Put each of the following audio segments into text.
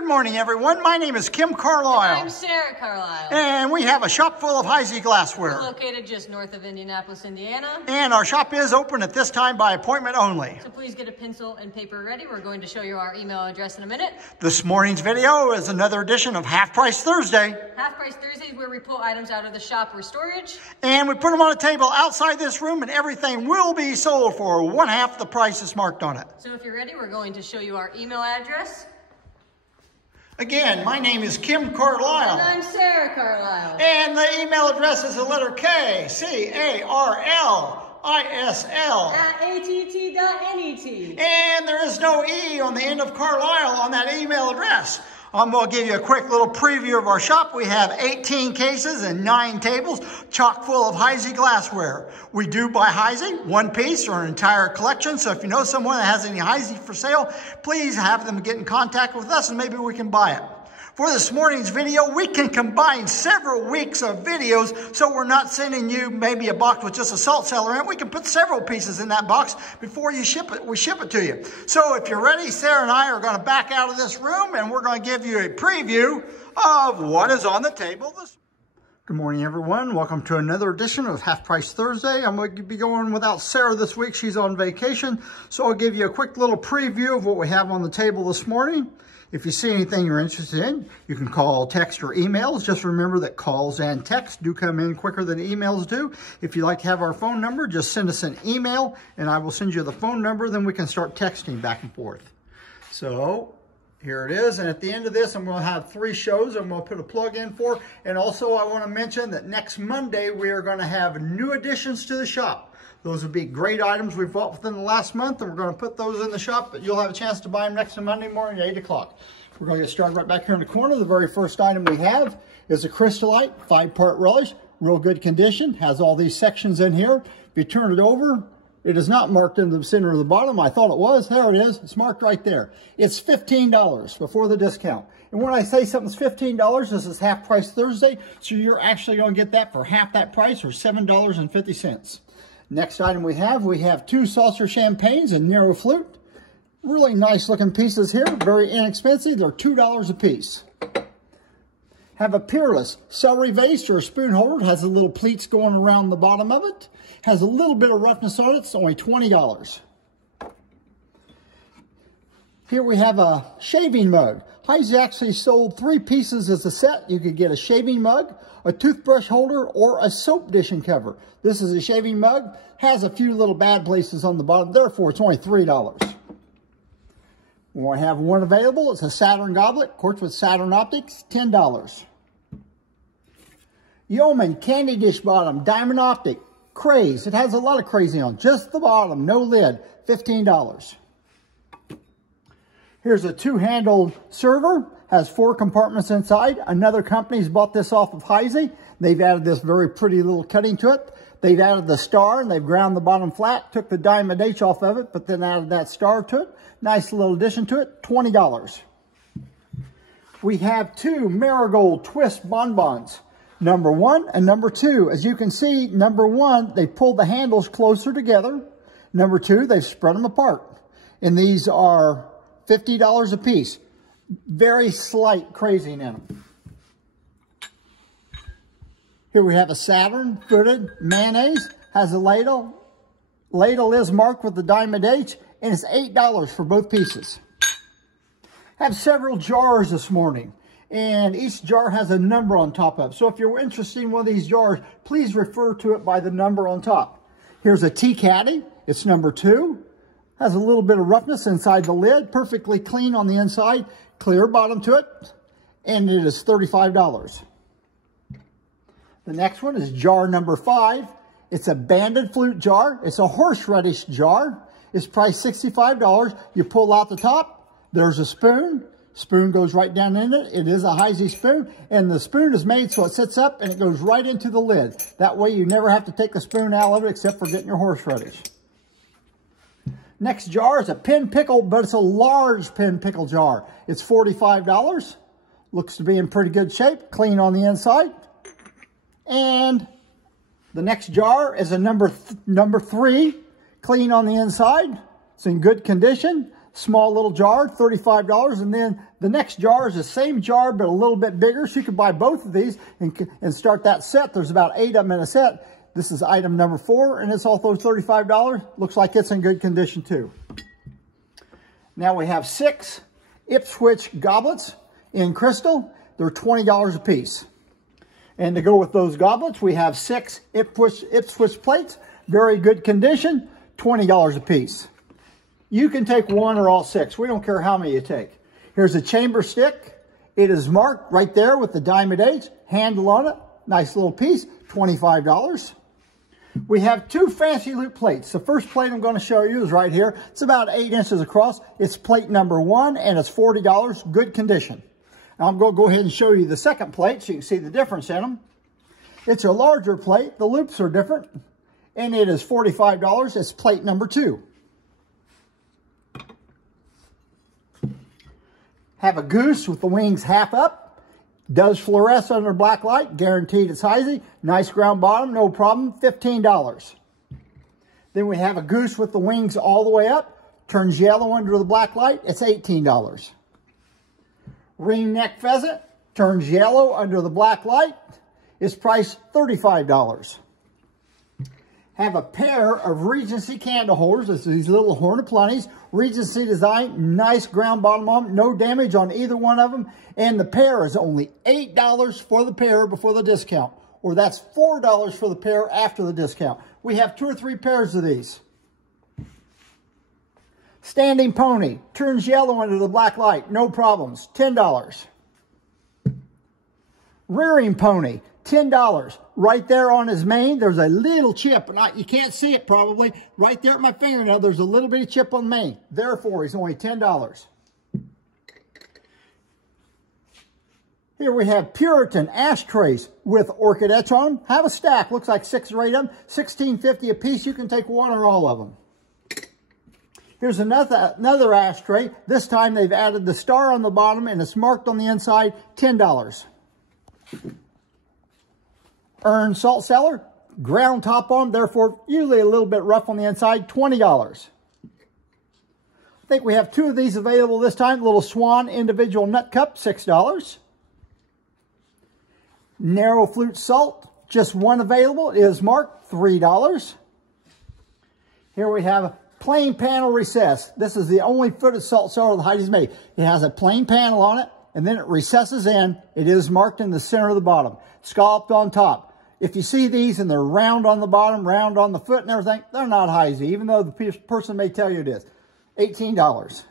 Good morning, everyone. My name is Kim Carlisle. And I'm Sarah Carlisle. And we have a shop full of Heisey glassware. We're located just north of Indianapolis, Indiana. And our shop is open at this time by appointment only. So please get a pencil and paper ready. We're going to show you our email address in a minute. This morning's video is another edition of Half Price Thursday. Half Price Thursday is where we pull items out of the shop for storage. And we put them on a table outside this room, and everything will be sold for one half the price that's marked on it. So if you're ready, we're going to show you our email address. Again, my name is Kim Carlisle. And I'm Sarah Carlisle. And the email address is the letter K, C-A-R-L-I-S-L. At att.net. And there is no E on the end of Carlisle on that email address. I'm going to give you a quick little preview of our shop. We have 18 cases and 9 tables, chock full of Heisey glassware. We do buy Heisey, one piece or an entire collection. So if you know someone that has any Heisey for sale, please have them get in contact with us and maybe we can buy it. For this morning's video, we can combine several weeks of videos, so we're not sending you maybe a box with just a salt cellar in it. We can put several pieces in that box before you ship it. We ship it to you. So if you're ready, Sarah and I are going to back out of this room, and we're going to give you a preview of what is on the table this. Good morning, everyone. Welcome to another edition of Half Price Thursday. I'm going to be going without Sarah this week. She's on vacation, so I'll give you a quick little preview of what we have on the table this morning. If you see anything you're interested in, you can call, text, or emails. Just remember that calls and texts do come in quicker than emails do. If you'd like to have our phone number, just send us an email, and I will send you the phone number. Then we can start texting back and forth. So here it is. And at the end of this, I'm going to have 3 shows I'm going to put a plug in for. And also, I want to mention that next Monday, we are going to have new additions to the shop. Those would be great items we've bought within the last month, and we're going to put those in the shop, but you'll have a chance to buy them next Monday morning at 8 o'clock. We're going to get started right back here in the corner. The very first item we have is a Crystallite 5-part relish, real good condition, has all these sections in here. If you turn it over, it is not marked in the center of the bottom. I thought it was. There it is. It's marked right there. It's $15 before the discount. And when I say something's $15, this is Half Price Thursday, so you're actually going to get that for half that price, or $7.50. Next item we have 2 saucer champagnes and narrow flute. Really nice looking pieces here, very inexpensive. They're $2 a piece. Have a Peerless celery vase or a spoon holder. It has the little pleats going around the bottom of it. Has a little bit of roughness on it. It's only $20. Here we have a shaving mug. Heisey actually sold 3 pieces as a set. You could get a shaving mug, a toothbrush holder, or a soap dish and cover. This is a shaving mug. Has a few little bad places on the bottom. Therefore, it's only $3. We have one available. It's a Saturn goblet, quartz with Saturn optics, $10. Yeoman candy dish bottom, diamond optic, craze. It has a lot of crazy on just the bottom, no lid, $15. Here's a 2-handled server, has 4 compartments inside. Another company's bought this off of Heisey. They've added this very pretty little cutting to it. They've added the star, and they've ground the bottom flat, took the diamond H off of it, but then added that star to it. Nice little addition to it, $20. We have 2 Marigold Twist bonbons, number 1 and number 2. As you can see, number 1, they pulled the handles closer together. Number 2, they've spread them apart. And these are $50 a piece. Very slight crazing in them. Here we have a Saturn footed mayonnaise. Has a ladle. Ladle is marked with the diamond H, and it's $8 for both pieces. Have several jars this morning, and each jar has a number on top of it. So if you're interested in one of these jars, please refer to it by the number on top. Here's a tea caddy. It's number 2. Has a little bit of roughness inside the lid, perfectly clean on the inside, clear bottom to it, and it is $35. The next one is jar number 5. It's a banded flute jar. It's a horseradish jar. It's priced $65. You pull out the top. There's a spoon. Spoon goes right down in it. It is a Heisey spoon, and the spoon is made so it sits up and it goes right into the lid. That way you never have to take the spoon out of it except for getting your horseradish. Next jar is a pin pickle, but it's a large pin pickle jar. It's $45. Looks to be in pretty good shape, clean on the inside. And the next jar is a number 3, clean on the inside. It's in good condition. Small little jar, $35. And then the next jar is the same jar, but a little bit bigger. So you can buy both of these and start that set. There's about 8 of them in a set. This is item number 4, and it's also $35. Looks like it's in good condition too. Now we have 6 Ipswich goblets in crystal. They're $20 a piece. And to go with those goblets, we have 6 Ipswich plates. Very good condition, $20 a piece. You can take 1 or all 6. We don't care how many you take. Here's a chamber stick. It is marked right there with the diamond H. Handle on it. Nice little piece, $25. We have 2 fancy loop plates. The first plate I'm going to show you is right here. It's about 8 inches across. It's plate number 1, and it's $40. Good condition. Now I'm going to go ahead and show you the second plate so you can see the difference in them. It's a larger plate. The loops are different, and it is $45. It's plate number 2. Have a goose with the wings half up. Does fluoresce under black light. Guaranteed it's Heisey. Nice ground bottom, no problem. $15. Then we have a goose with the wings all the way up. Turns yellow under the black light. It's $18. Ring neck pheasant. Turns yellow under the black light. It's priced $35. Have a pair of Regency candle holders. It's these little Horn of Plenties. Regency design, nice ground bottom on them. No damage on either one of them. And the pair is only $8 for the pair before the discount. Or that's $4 for the pair after the discount. We have 2 or 3 pairs of these. Standing pony. Turns yellow under the black light. No problems. $10. Rearing pony. $10. Right there on his mane, there's a little chip. You can't see it probably. Right there at my fingernail, there's a little bitty chip on the mane. Therefore, he's only $10. Here we have Puritan ashtrays with orchid etch on them. Have a stack. Looks like 6 or 8 of them. $16.50 a piece. You can take 1 or all of them. Here's another ashtray. This time they've added the star on the bottom and it's marked on the inside, $10. Urn salt cellar, ground top on, therefore usually a little bit rough on the inside, $20. I think we have 2 of these available this time. Little Swan individual nut cup, $6. Narrow flute salt, just 1 available. It is marked $3. Here we have a plain panel recess. This is the only footed salt cellar that Heisey's made. It has a plain panel on it, and then it recesses in. It is marked in the center of the bottom, scalloped on top. If you see these and they're round on the bottom, round on the foot and everything, they're not Heisey, even though the person may tell you it is. $18.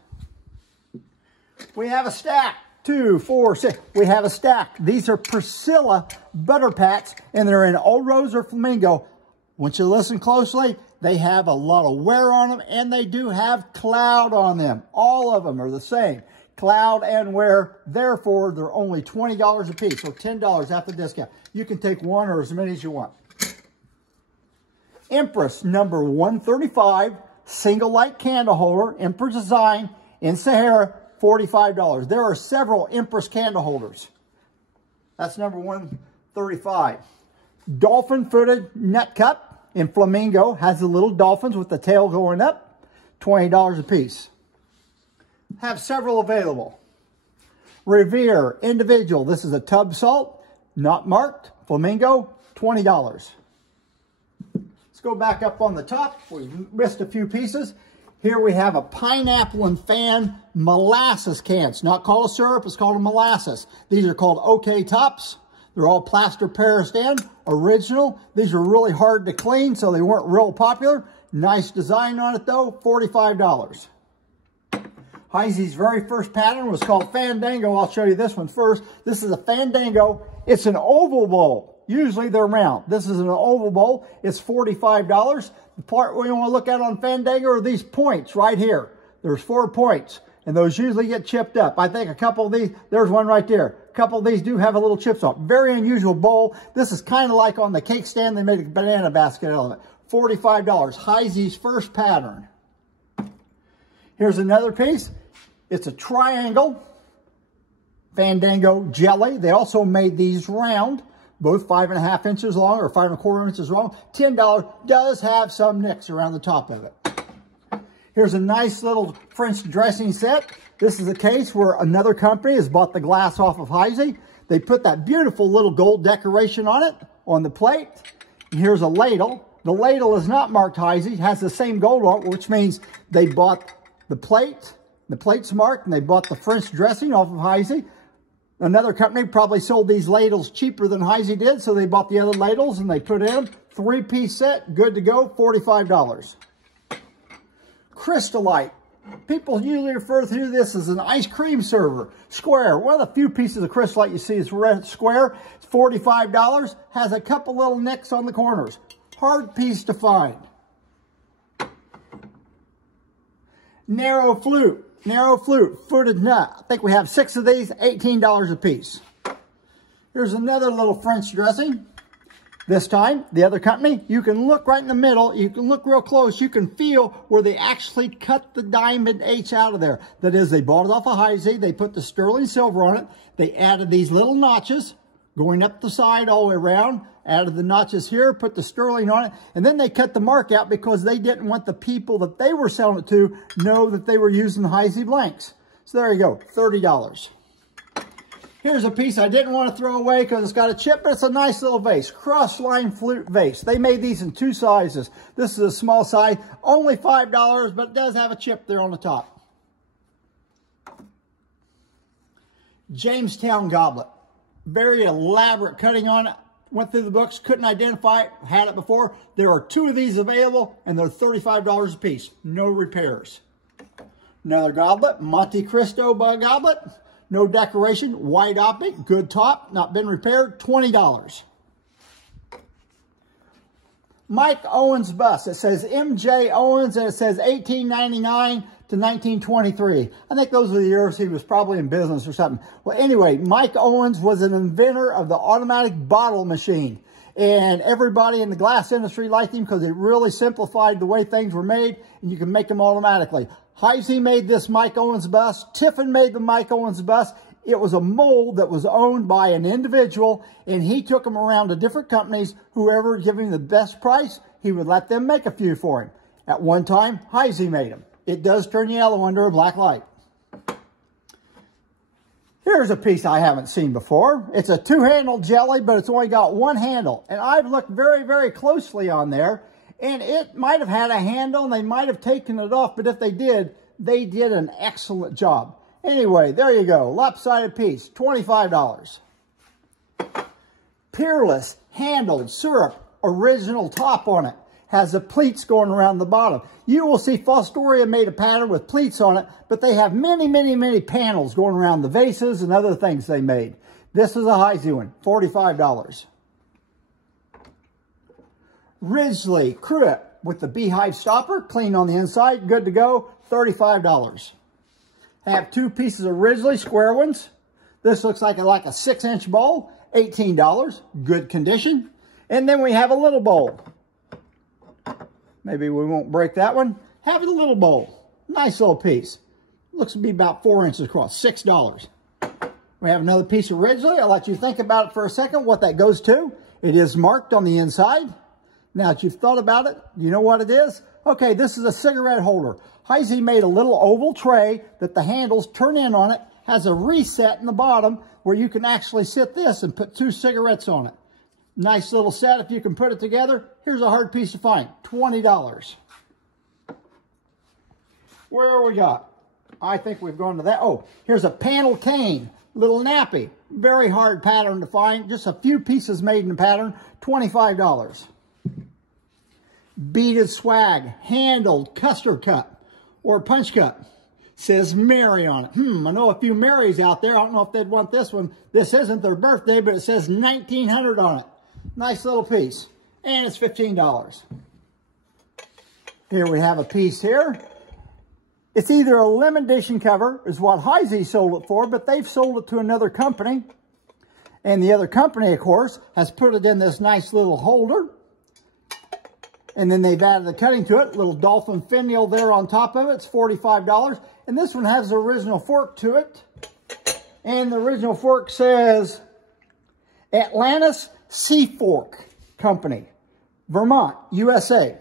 We have a stack. 2, 4, 6. We have a stack. These are Priscilla butter pats, and they're in Old Rose or Flamingo. Once you listen closely, they have a lot of wear on them, and they do have cloud on them. All of them are the same. Cloud and wear. Therefore, they're only $20 a piece, so $10 after discount. You can take 1 or as many as you want. Empress number 135, single light candle holder, Empress design in Sahara, $45. There are several Empress candle holders. That's number 135. Dolphin footed nut cup in Flamingo, has the little dolphins with the tail going up, $20 a piece. Have several available. Revere individual, this is a tub salt, not marked, Flamingo, $20. Let's go back up on the top. We missed a few pieces. Here we have a pineapple and fan molasses can. It's not called a syrup, it's called a molasses. These are called OK Tops. They're all plaster Paris in, original. These are really hard to clean, so they weren't real popular. Nice design on it though, $45. Heisey's very first pattern was called Fandango. I'll show you this one first. This is a Fandango. It's an oval bowl. Usually they're round. This is an oval bowl. It's $45. The part we want to look at on Fandango are these points right here. There's 4 points, and those usually get chipped up. I think a couple of these, there's one right there. A couple of these do have a little chips on. Very unusual bowl. This is kind of like on the cake stand. They made a banana basket out of it. $45. Heisey's first pattern. Here's another piece. It's a triangle Fandango jelly. They also made these round, both 5.5 inches long or 5 1/4 inches long. $10. Does have some nicks around the top of it. Here's a nice little French dressing set. This is a case where another company has bought the glass off of Heisey. They put that beautiful little gold decoration on it, on the plate. And here's a ladle. The ladle is not marked Heisey. It has the same gold on it, which means they bought the plate. The plate's marked, and they bought the French dressing off of Heisey. Another company probably sold these ladles cheaper than Heisey did, so they bought the other ladles and they put in them. 3-piece set, good to go, $45. Crystallite. People usually refer to this as an ice cream server. Square. One of the few pieces of crystallite you see is square. It's $45. Has a couple little nicks on the corners. Hard piece to find. Narrow flute. Narrow flute. Footed nut. I think we have 6 of these. $18 a piece. Here's another little French dressing. This time, the other company, you can look right in the middle. You can look real close. You can feel where they actually cut the diamond H out of there. That is, they bought it off of Heisey. They put the sterling silver on it. They added these little notches going up the side all the way around. Added the notches here, put the sterling on it. And then they cut the mark out because they didn't want the people that they were selling it to know that they were using Heisey blanks. So there you go, $30. Here's a piece I didn't want to throw away because it's got a chip, but it's a nice little vase. Cross-line flute vase. They made these in 2 sizes. This is a small size, only $5, but it does have a chip there on the top. Jamestown goblet. Very elaborate cutting on it. Went through the books, couldn't identify it, had it before. There are 2 of these available, and they're $35 a piece. No repairs. Another goblet, Monte Cristo goblet. No decoration, white optic, good top, not been repaired, $20. Mike Owens bust. It says M.J. Owens, and it says 1899 to 1923. I think those are the years he was probably in business or something. Well, anyway, Mike Owens was an inventor of the automatic bottle machine. And everybody in the glass industry liked him because it really simplified the way things were made, and you can make them automatically. Heisey made this Mike Owens bust. Tiffin made the Mike Owens bust. It was a mold that was owned by an individual, and he took them around to different companies. Whoever gave him the best price, he would let them make a few for him. At one time, Heisey made them. It does turn yellow under a black light. Here's a piece I haven't seen before. It's a 2-handled jelly, but it's only got 1 handle. And I've looked very, very closely on there. And it might have had a handle, and they might have taken it off. But if they did an excellent job. Anyway, there you go. Lopsided piece, $25. Peerless, handled, syrup, original top on it. Has the pleats going around the bottom. You will see Fostoria made a pattern with pleats on it, but they have many, many, many panels going around the vases and other things they made. This is a Heisey one, $45. Ridgely cruet with the beehive stopper, clean on the inside, good to go, $35. I have 2 pieces of Ridgely square ones. This looks like a 6-inch bowl, $18, good condition. And then we have a little bowl. Maybe we won't break that one. Have a little bowl. Nice little piece. Looks to be about 4 inches across. $6. We have another piece of Ridgely. I'll let you think about it for a second, what that goes to. It is marked on the inside. Now that you've thought about it, you know what it is? Okay, this is a cigarette holder. Heisey made a little oval tray that the handles turn in on it. Has a reset in the bottom where you can actually sit this and put 2 cigarettes on it. Nice little set if you can put it together. Here's a hard piece to find, $20. Where we got? I think we've gone to that. Oh, here's a panel cane, little nappy. Very hard pattern to find. Just a few pieces made in the pattern, $25. Beaded swag, handled custard cup or punch cup. Says Mary on it. I know a few Marys out there. I don't know if they'd want this one. This isn't their birthday, but it says 1900 on it. Nice little piece. And it's $15. Here we have a piece here. It's either a lemon edition cover, is what Heisey sold it for, but they've sold it to another company. And the other company, of course, has put it in this nice little holder. And then they've added the cutting to it. Little dolphin finial there on top of it. It's $45. And this one has the original fork to it. And the original fork says Atlantis Sea Fork Company, Vermont, USA.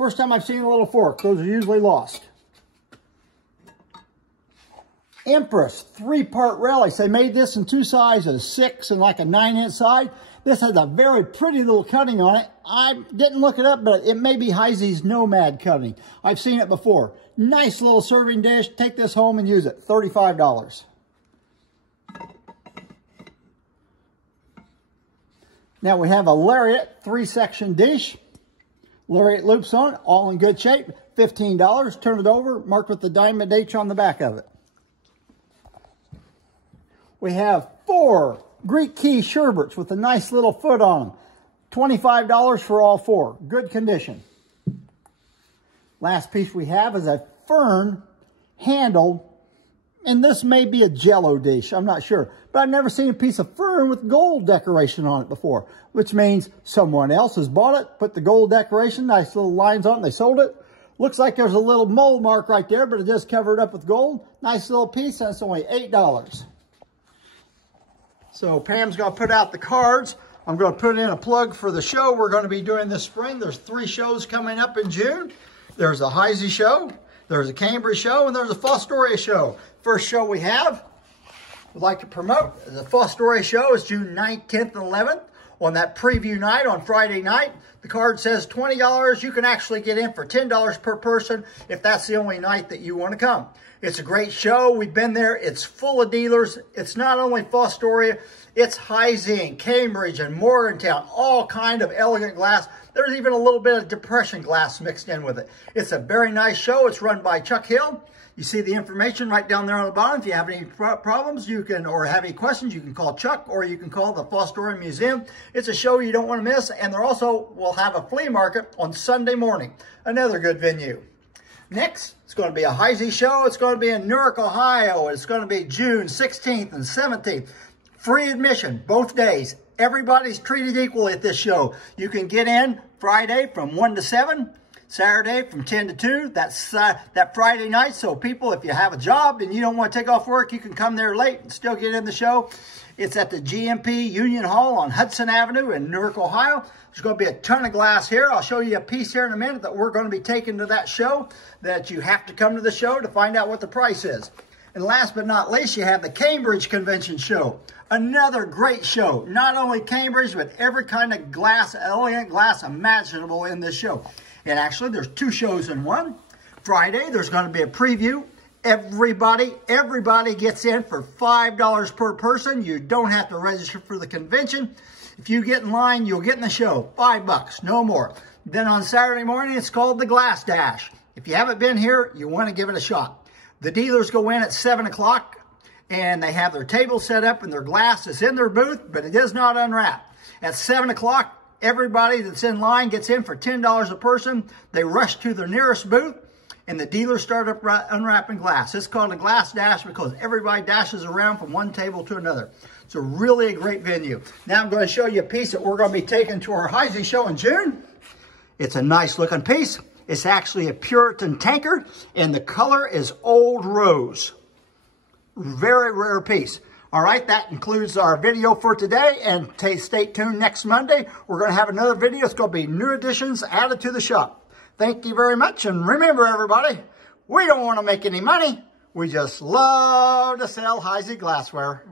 First time I've seen a little fork. Those are usually lost. Empress 3-part relish. They made this in 2 sizes, 6 and like a 9-inch side. This has a very pretty little cutting on it. I didn't look it up, but it may be Heisey's Nomad cutting. I've seen it before. Nice little serving dish. Take this home and use it. $35. Now we have a lariat 3-section dish. Lariat loops on it, all in good shape. $15. Turn it over, marked with the diamond H on the back of it. We have 4 Greek key sherbets with a nice little foot on them. $25 for all 4. Good condition. Last piece we have is a fern handled, and this may be a jello dish, I'm not sure. But I've never seen a piece of fern with gold decoration on it before, which means someone else has bought it, put the gold decoration, nice little lines on it, and they sold it. Looks like there's a little mold mark right there, but it is covered up with gold. Nice little piece, and it's only $8. So Pam's going to put out the cards. I'm going to put in a plug for the show we're going to be doing this spring. There's 3 shows coming up in June. There's a Heisey show, there's a Cambridge show, and there's a Fostoria show. First show we have, we'd like to promote, the Fostoria show is June 9th, 10th, and 11th. On that preview night, on Friday night, the card says $20. You can actually get in for $10 per person if that's the only night that you want to come. It's a great show. We've been there. It's full of dealers. It's not only Fostoria, it's Heisey and Cambridge and Morgantown, all kind of elegant glass. There's even a little bit of depression glass mixed in with it. It's a very nice show. It's run by Chuck Hill. You see the information right down there on the bottom. If you have any problems, you can, or have any questions, you can call Chuck, or you can call the Fostoria Museum. It's a show you don't want to miss, and they also will have a flea market on Sunday morning. Another good venue. Next, it's going to be a Heisey show. It's going to be in Newark, Ohio. It's going to be June 16th and 17th. Free admission, both days. Everybody's treated equally at this show. You can get in Friday from 1 to 7. Saturday from 10 to 2, that's that Friday night. So people, if you have a job and you don't want to take off work, you can come there late and still get in the show. It's at the GMP Union Hall on Hudson Avenue in Newark, Ohio. There's going to be a ton of glass here. I'll show you a piece here in a minute that we're going to be taking to that show, that you have to come to the show to find out what the price is. And last but not least, you have the Cambridge Convention Show. Another great show. Not only Cambridge, but every kind of glass, elegant glass imaginable in this show. And actually, there's 2 shows in one. Friday, there's going to be a preview. Everybody gets in for $5 per person. You don't have to register for the convention. If you get in line, you'll get in the show. $5, no more. Then on Saturday morning, it's called the Glass Dash. If you haven't been here, you want to give it a shot. The dealers go in at 7 o'clock, and they have their table set up, and their glass is in their booth, but it is not unwrapped. At 7 o'clock, everybody that's in line gets in for $10 a person. They rush to their nearest booth, and the dealers start up unwrapping glass. It's called a Glass Dash because everybody dashes around from one table to another. It's a really great venue. Now I'm going to show you a piece that we're going to be taking to our Heisey show in June. It's a nice looking piece. It's actually a Puritan tankard, and the color is Old Rose. Very rare piece. All right, that concludes our video for today, and stay tuned next Monday. We're going to have another video. It's going to be new additions added to the shop. Thank you very much, and remember, everybody, we don't want to make any money. We just love to sell Heisey glassware.